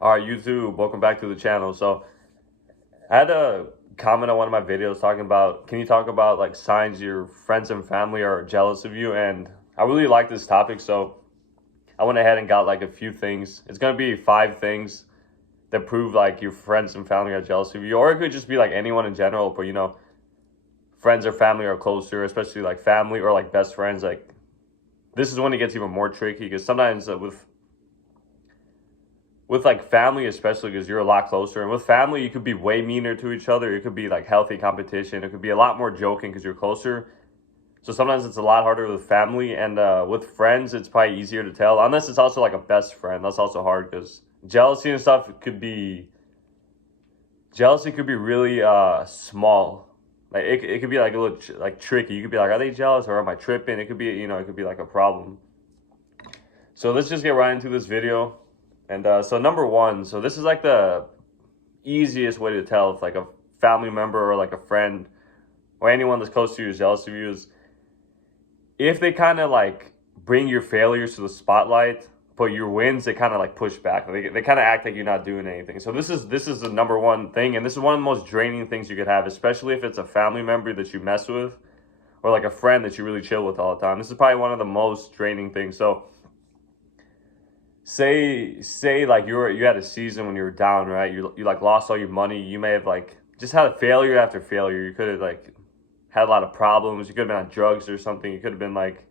All right, YouTube, welcome back to the channel. So I had a comment on one of my videos talking about, can you talk about like signs your friends and family are jealous of you? And I really like this topic, so I went ahead and got like a few things. It's gonna be 5 things that prove like your friends and family are jealous of you, or it could just be like anyone in general. But friends or family are closer, especially like family or like best friends. Like this is when it gets even more tricky because sometimes with like family, especially because you're a lot closer, and with family you could be way meaner to each other. It could be like healthy competition. It could be a lot more joking because you're closer. So sometimes it's a lot harder with family, and with friends it's probably easier to tell, unless it's also like a best friend. That's also hard because jealousy and stuff could be jealousy could be really small. Like it could be like a little like tricky. You could be like, are they jealous or am I tripping? It could be, it could be like a problem. So let's just get right into this video. And so number one, so this is like the easiest way to tell if like a family member or like a friend or anyone that's close to you is jealous of you is if they kind of like bring your failures to the spotlight, but your wins they kind of like push back. They kind of act like you're not doing anything. So this is the number one thing, and this is one of the most draining things you could have, especially if it's a family member that you mess with or like a friend that you really chill with all the time. This is probably one of the most draining things. So say like you had a season when you were down, right? You like lost all your money. You may have like just had a failure after failure. You could have like had a lot of problems. You could have been on drugs or something. You could have been like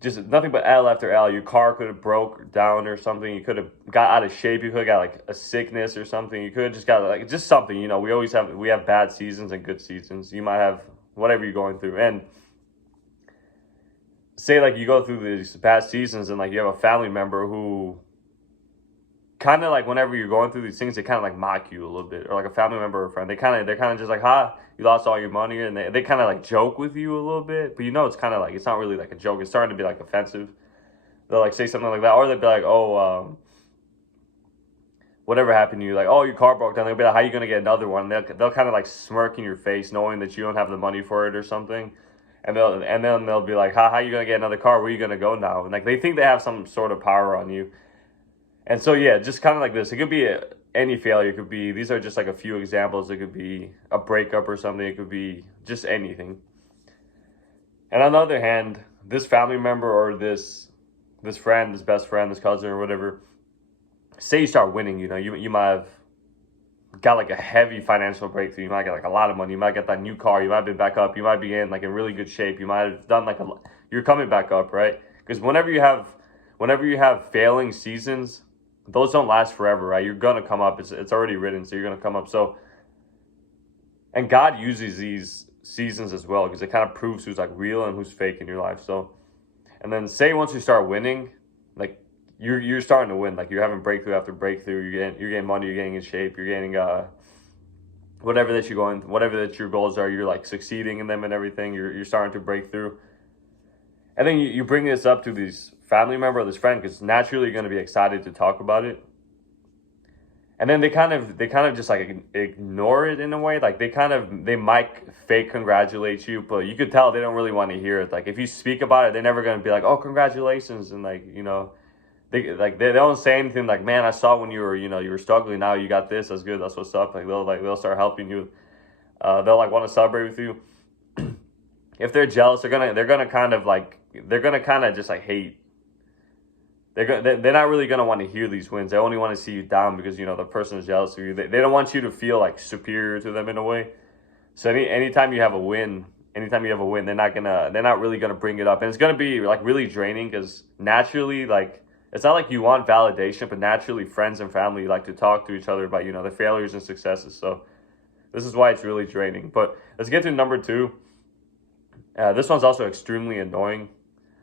just nothing but L after L. Your car could have broke down or something. You could have got out of shape. You could have got like a sickness or something. You could have just got like just something. We have bad seasons and good seasons. You might have whatever you're going through. And say like you go through these bad seasons and like you have a family member who kind of like whenever you're going through these things, they kind of like mock you a little bit, or like a family member or a friend. They're kind of just like, "Ha, you lost all your money," and they kind of like joke with you a little bit, but it's kind of like it's not really like a joke. It's starting to be like offensive. They'll like say something like that, or they'll be like, "Oh, whatever happened to you? Like, oh, your car broke down." They'll be like, "How are you gonna get another one?" They'll kind of like smirk in your face, knowing that you don't have the money for it or something. And then they'll be like, how you gonna get another car? Where are you gonna go now? And like they think they have some sort of power on you. And so yeah, just kind of like this. It could be any failure. It could be these are just like a few examples. It could be a breakup or something. It could be just anything. And on the other hand, this family member or this friend, this best friend, this cousin or whatever, say you start winning. You might have got like a heavy financial breakthrough. You might get like a lot of money. You might get that new car. You might be back up. You might be in like in really good shape. You might have done like you're coming back up, right? Because whenever you have failing seasons, those don't last forever, right? You're gonna come up. It's already written, so you're gonna come up. So, and God uses these seasons as well because it kind of proves who's like real and who's fake in your life. So, and then say once you start winning, like you're starting to win. Like you're having breakthrough after breakthrough. You're getting money. You're getting in shape. You're getting whatever that your goals are. You're like succeeding in them and everything. You're starting to break through. And then you bring this up to this family member or this friend because naturally you're going to be excited to talk about it. And then they kind of just like ignore it in a way. Like they might fake congratulate you, but you could tell they don't really want to hear it. Like if you speak about it, they're never going to be like, "Oh, congratulations," and they don't say anything like, "Man, I saw when you were struggling. Now you got this. That's good. That's what's up." Like they'll start helping you. They'll like want to celebrate with you. If they're jealous, they're gonna kind of just like hate. They're not really gonna want to hear these wins. They only want to see you down because the person is jealous of you. They don't want you to feel like superior to them in a way. So anytime you have a win, they're not really gonna bring it up, and it's gonna be like really draining because naturally, like it's not like you want validation, but naturally, friends and family like to talk to each other about their failures and successes. So this is why it's really draining. But let's get to number two. This one's also extremely annoying,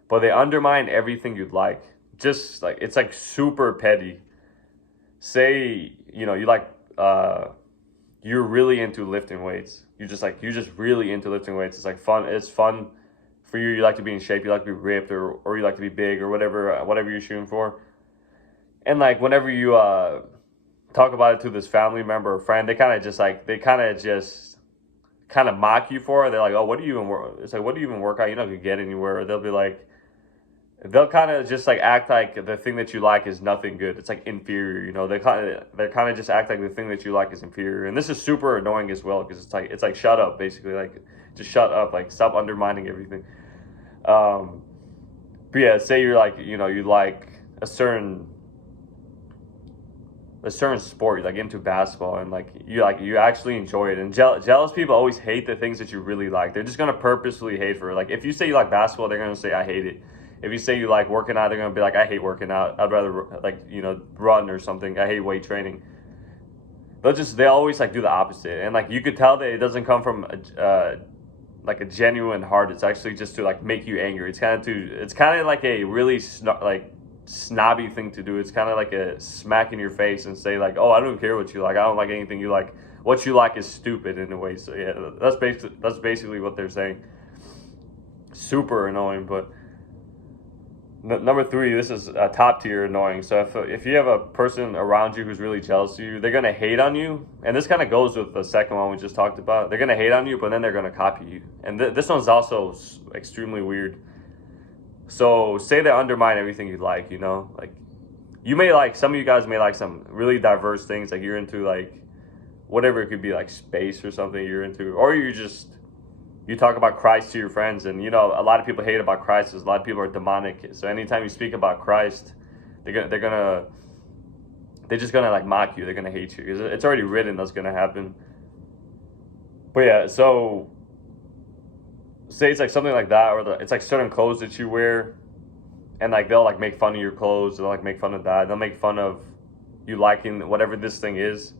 but they undermine everything you'd like. Just like it's like super petty. Say you like you're really into lifting weights. You're just really into lifting weights. It's like fun. It's fun for you. You like to be in shape. You like to be ripped, or you like to be big, or whatever you're shooting for. And like whenever you talk about it to this family member or friend, they kind of mock you for it. They're like, "Oh, what do you even work?" It's like, "What do you even work out? You're not gonna get anywhere." Or they'll be like, they'll kind of just like act like the thing that you like is nothing good. It's like inferior, you know. They kind of just act like the thing that you like is inferior, and this is super annoying as well because it's like shut up, basically, like just shut up, like stop undermining everything. Um, but yeah, say you're like, you like a certain sport, you're like into basketball, and you actually enjoy it. And jealous people always hate the things that you really like. They're just gonna purposely hate for it. Like if you say you like basketball, they're gonna say I hate it. If you say you like working out, they're gonna be like I hate working out. I'd rather like run or something. I hate weight training. They always like do the opposite, and like you could tell that it doesn't come from like a genuine heart. It's actually just to like make you angry. It's kind of like a really snobby thing to do. It's kind of like a smack in your face and say like, oh, I don't care what you like. I don't like anything you like. What you like is stupid in a way. So yeah, that's basically what they're saying. Super annoying. But number 3, this is a top tier annoying. So if you have a person around you who's really jealous of you, they're gonna hate on you. And this kind of goes with the second one we just talked about. They're gonna hate on you, but then they're gonna copy you. And this one's also extremely weird. So say they undermine everything you like, like you may like, some of you guys may like some really diverse things, like you're into like whatever, it could be like space or something you're into, or you talk about Christ to your friends, and a lot of people hate about Christ because a lot of people are demonic. So anytime you speak about Christ, they're just gonna like mock you. They're gonna hate you because it's already written that's gonna happen. But yeah, so say it's like something like that, or it's like certain clothes that you wear, and like they'll like make fun of your clothes, they'll like make fun of that, they'll make fun of you liking whatever this thing is.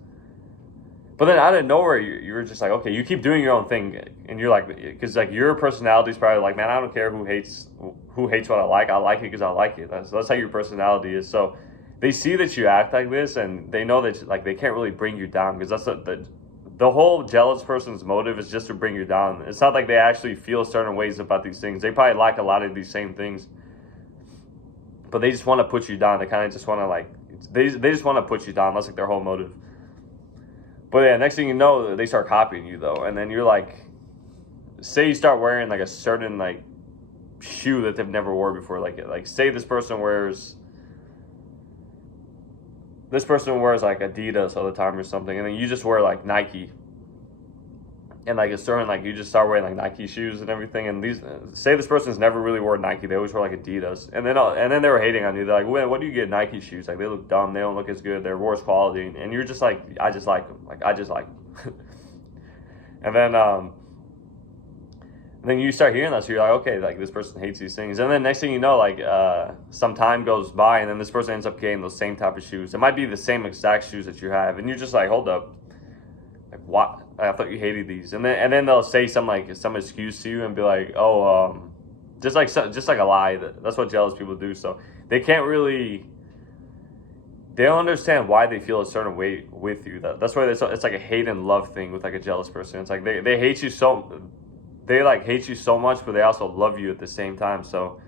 But then out of nowhere, you're just like, okay, you keep doing your own thing, and you're like, because like your personality is probably like, man, I don't care who hates what I like it because I like it. That's how your personality is. So they see that you act like this, and they know that like they can't really bring you down, because that's the whole jealous person's motive is just to bring you down. It's not like they actually feel certain ways about these things. They probably like a lot of these same things, but they just want to put you down. They kind of just want to like, they just want to put you down. That's like their whole motive. But yeah, next thing you know, they start copying you though. And then you're like, say you start wearing like a certain like shoe that they've never wore before. Like say this person wears like Adidas all the time or something, and then you just wear like Nike, and like a certain like you just start wearing like Nike shoes and everything. And these say this person's never really wore Nike, they always wear like Adidas, and then they were hating on you. They're like, what do you get Nike shoes? Like they look dumb, they don't look as good, they're worse quality, and you're just like, I just like them, like I just like them. And then you start hearing that, so you're like, okay, like this person hates these things. And then next thing you know, like some time goes by, and then this person ends up getting those same type of shoes. It might be the same exact shoes that you have, and you're just like, hold up, like what? I thought you hated these. And then they'll say some excuse to you and be like, oh, just like a lie. That's what jealous people do. So they don't understand why they feel a certain way with you. That's why it's like a hate and love thing with like a jealous person. It's like they hate you so. They like hate you so much, but they also love you at the same time. So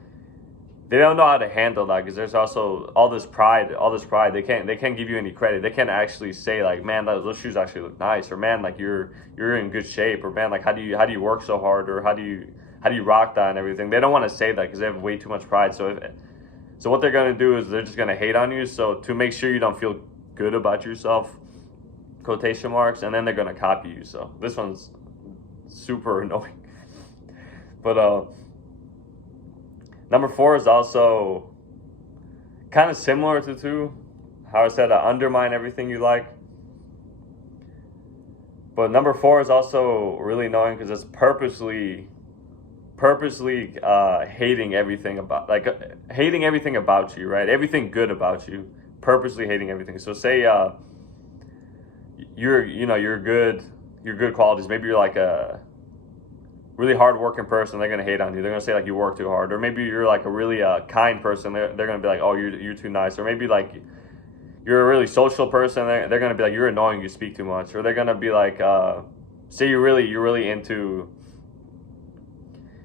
they don't know how to handle that, because there's also all this pride. They can't give you any credit. They can't actually say like, man, those shoes actually look nice, or man, like you're in good shape, or man, like how do you work so hard, or how do you rock that and everything. They don't want to say that because they have way too much pride. So what they're gonna do is they're just gonna hate on you. So to make sure you don't feel good about yourself, quotation marks, and then they're gonna copy you. So this one's super annoying. But number 4 is also kind of similar to 2. How I said, undermine everything you like. But number 4 is also really annoying because it's purposely hating everything about you, right? Everything good about you, purposely hating everything. So say your good qualities. Maybe you're like a really hard-working person, they're gonna hate on you. They're gonna say like you work too hard. Or maybe you're like a really kind person, they're gonna be like, oh, you're too nice. Or maybe like you're a really social person, they're gonna be like, you're annoying, you speak too much. Or they're gonna be like, say you're really into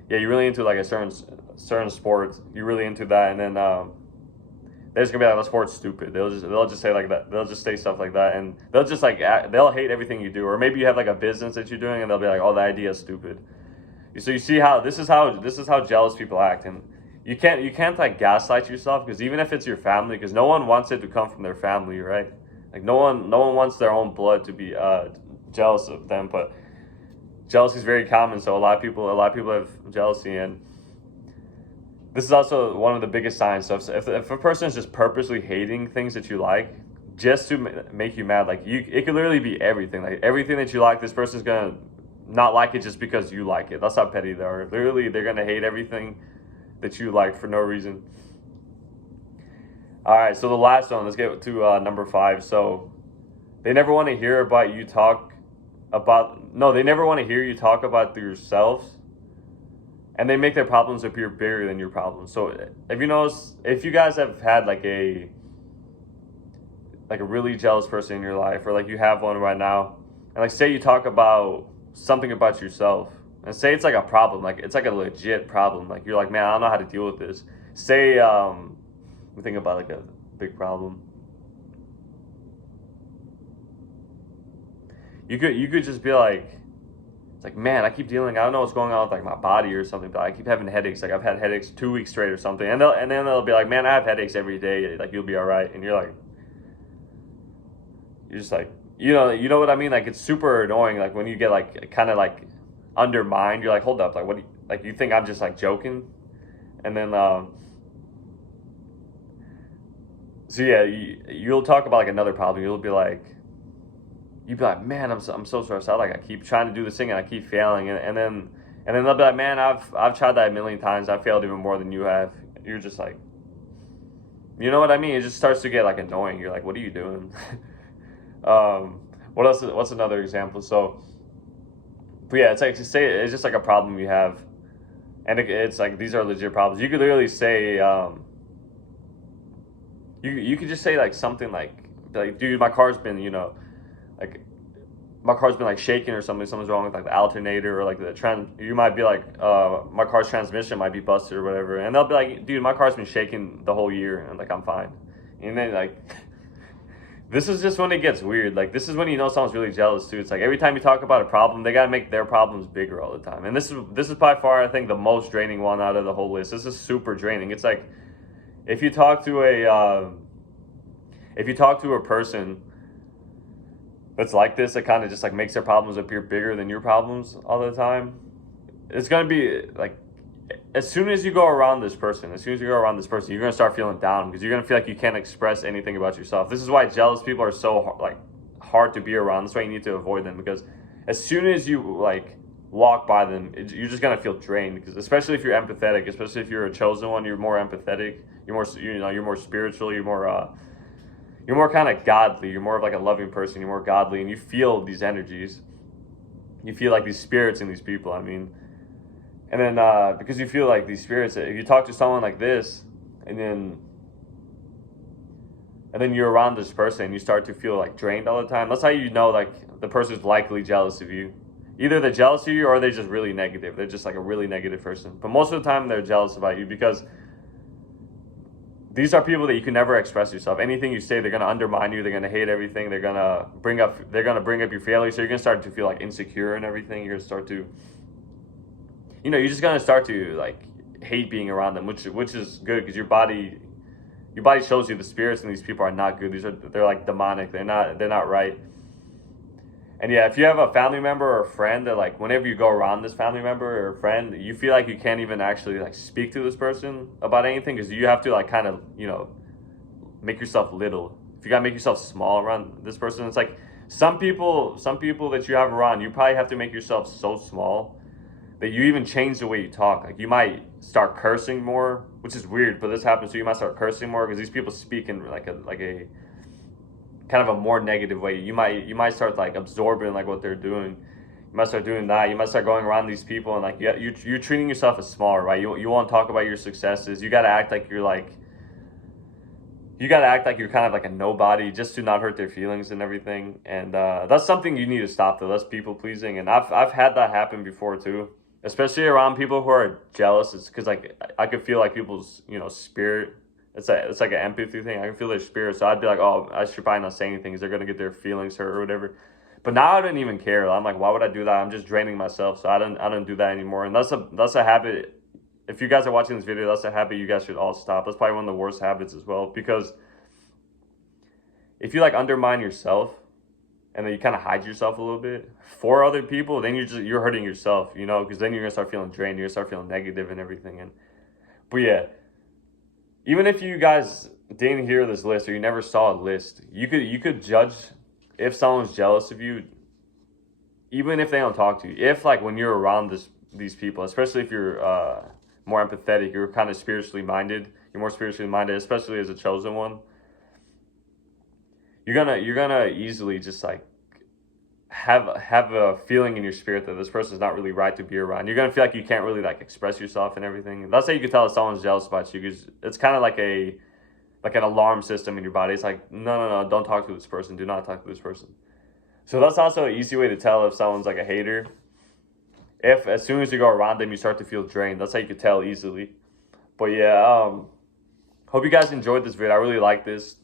like a certain sport, you're really into that, and then they're just gonna be like, that sport's stupid. They'll just say like that. They'll just say stuff like that, and they'll just like they'll hate everything you do. Or maybe you have like a business that you're doing, and they'll be like, oh, the idea is stupid. So you see how this is how jealous people act. And you can't like gaslight yourself, because even if it's your family, because no one wants it to come from their family, right? Like no one wants their own blood to be jealous of them, but jealousy is very common. So a lot of people have jealousy, and this is also one of the biggest signs. So if a person is just purposely hating things that you like just to make you mad, like it could literally be everything. Like everything that you like, this person's gonna not like it just because you like it. That's how petty they are. Literally, they're gonna hate everything that you like for no reason. All right, so the last one. Let's get to number 5. So they never want to hear about you talk about. No, they never want to hear you talk about yourselves, and they make their problems appear bigger than your problems. So if you notice, if you guys have had like a really jealous person in your life, or like you have one right now, and like say you talk about something about yourself, and say it's like a problem, like it's like a legit problem, like you're like, man, I don't know how to deal with this. Say we think about like a big problem. You could just be like, it's like, man, I keep dealing. I don't know what's going on with like my body or something, but I keep having headaches. Like I've had headaches 2 weeks straight or something, and then they'll be like, man, I have headaches every day. Like you'll be all right, and you're just like, you know what I mean? Like it's super annoying. Like when you get like kind of like undermined, you're like, hold up, like what? Like you think I'm just like joking, and then so yeah, you'll talk about like another problem. You'd be like, man, I'm so stressed out. Like I keep trying to do this thing and I keep failing, and then they'll be like, man, I've tried that a million times. I failed even more than you have. You're just like, you know what I mean? It just starts to get like annoying. You're like, what are you doing? What else? What's another example? So, but yeah, it's like to say it's just like a problem you have, and it's like these are legit problems. You could literally say, you could just say like something like, dude, my car's been, like my car's been like shaking or something. Something's wrong with like the alternator or like the trend. You might be like, my car's transmission might be busted or whatever, and they'll be like, dude, my car's been shaking the whole year, and like I'm fine. And then like, this is just when it gets weird. Like this is when you know someone's really jealous too. It's like every time you talk about a problem, they gotta make their problems bigger all the time. And this is by far, I think, the most draining one out of the whole list. This is super draining. It's like if you talk to a person that's like this, it kind of just like makes their problems appear bigger than your problems all the time. It's gonna be like, as soon as you go around this person, you're gonna start feeling down, because you're gonna feel like you can't express anything about yourself. This is why jealous people are so hard to be around. That's why you need to avoid them, because as soon as you like walk by them, you're just gonna feel drained. Because especially if you're empathetic, especially if you're a chosen one, you're more empathetic. You're more, you're more spiritual. You're more kind of godly. You're more of like a loving person. You're more godly, and you feel these energies. You feel like these spirits in these people. I mean, and then because you feel like these spirits, if you talk to someone like this, and then you're around this person and you start to feel like drained all the time, that's how you know like the person's likely jealous of you. Either they're jealous of you or they're just really negative. They're just like a really negative person. But most of the time they're jealous about you, because these are people that you can never express yourself. Anything you say, they're gonna undermine you. They're gonna hate everything. They're gonna bring up your failures. So you're gonna start to feel like insecure and everything. You're gonna start to, you're just gonna start to like hate being around them, which is good, because your body shows you the spirits in these people are not good. They're like demonic. They're not right. And yeah, if you have a family member or a friend that like whenever you go around this family member or friend, you feel like you can't even actually like speak to this person about anything, because you have to like kind of, make yourself little. If you gotta make yourself small around this person, it's like some people that you have around, you probably have to make yourself so small that you even change the way you talk. Like you might start cursing more, which is weird, but this happens. So you might start cursing more because these people speak in like a kind of a more negative way. You might start like absorbing like what they're doing. You might start doing that. You might start going around these people and like you're treating yourself as smaller, right? You won't talk about your successes. You gotta act like you're kind of like a nobody, just to not hurt their feelings and everything. And that's something you need to stop though. That's people pleasing, and I've had that happen before too, especially around people who are jealous. It's because like I could feel like people's spirit. It's like an empathy thing. I can feel their spirit, so I'd be like, oh, I should probably not say anything because they're gonna get their feelings hurt or whatever. But now I don't even care. I'm like, why would I do that? I'm just draining myself, so I don't do that anymore. And that's a habit. if you guys are watching this video, that's a habit you guys should all stop. That's probably one of the worst habits as well, because if you like undermine yourself and then you kind of hide yourself a little bit for other people, then you're hurting yourself, you know, because then you're gonna start feeling drained, you're gonna start feeling negative and everything. But yeah, even if you guys didn't hear this list or you never saw a list, you could judge if someone's jealous of you, even if they don't talk to you. If like when you're around these people, especially if you're more empathetic, you're kind of spiritually minded, you're more spiritually minded, especially as a chosen one. You're gonna easily just like have a feeling in your spirit that this person's not really right to be around. You're gonna feel like you can't really like express yourself and everything. That's how you can tell if someone's jealous about you, because it's kind of like an alarm system in your body. It's like, no, don't talk to this person. Do not talk to this person. So that's also an easy way to tell if someone's like a hater. If as soon as you go around them, you start to feel drained. That's how you can tell easily. But yeah, hope you guys enjoyed this video. I really like this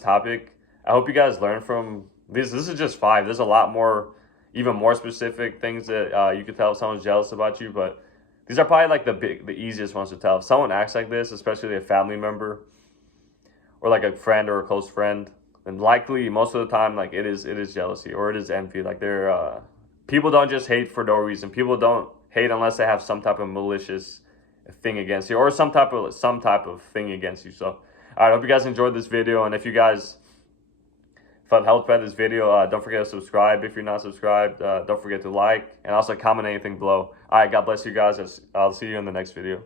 topic. I hope you guys learn from this. This is just 5. There's a lot more, even more specific things that you can tell if someone's jealous about you. But these are probably like the easiest ones to tell. If someone acts like this, especially a family member or like a friend or a close friend, then likely most of the time, like it is jealousy or it is envy. Like people don't just hate for no reason. People don't hate unless they have some type of malicious thing against you or some type of thing against you. So, all right, I hope you guys enjoyed this video, and if you guys felt helped by this video, don't forget to subscribe if you're not subscribed. Don't forget to like and also comment anything below. All right, God bless you guys. I'll see you in the next video.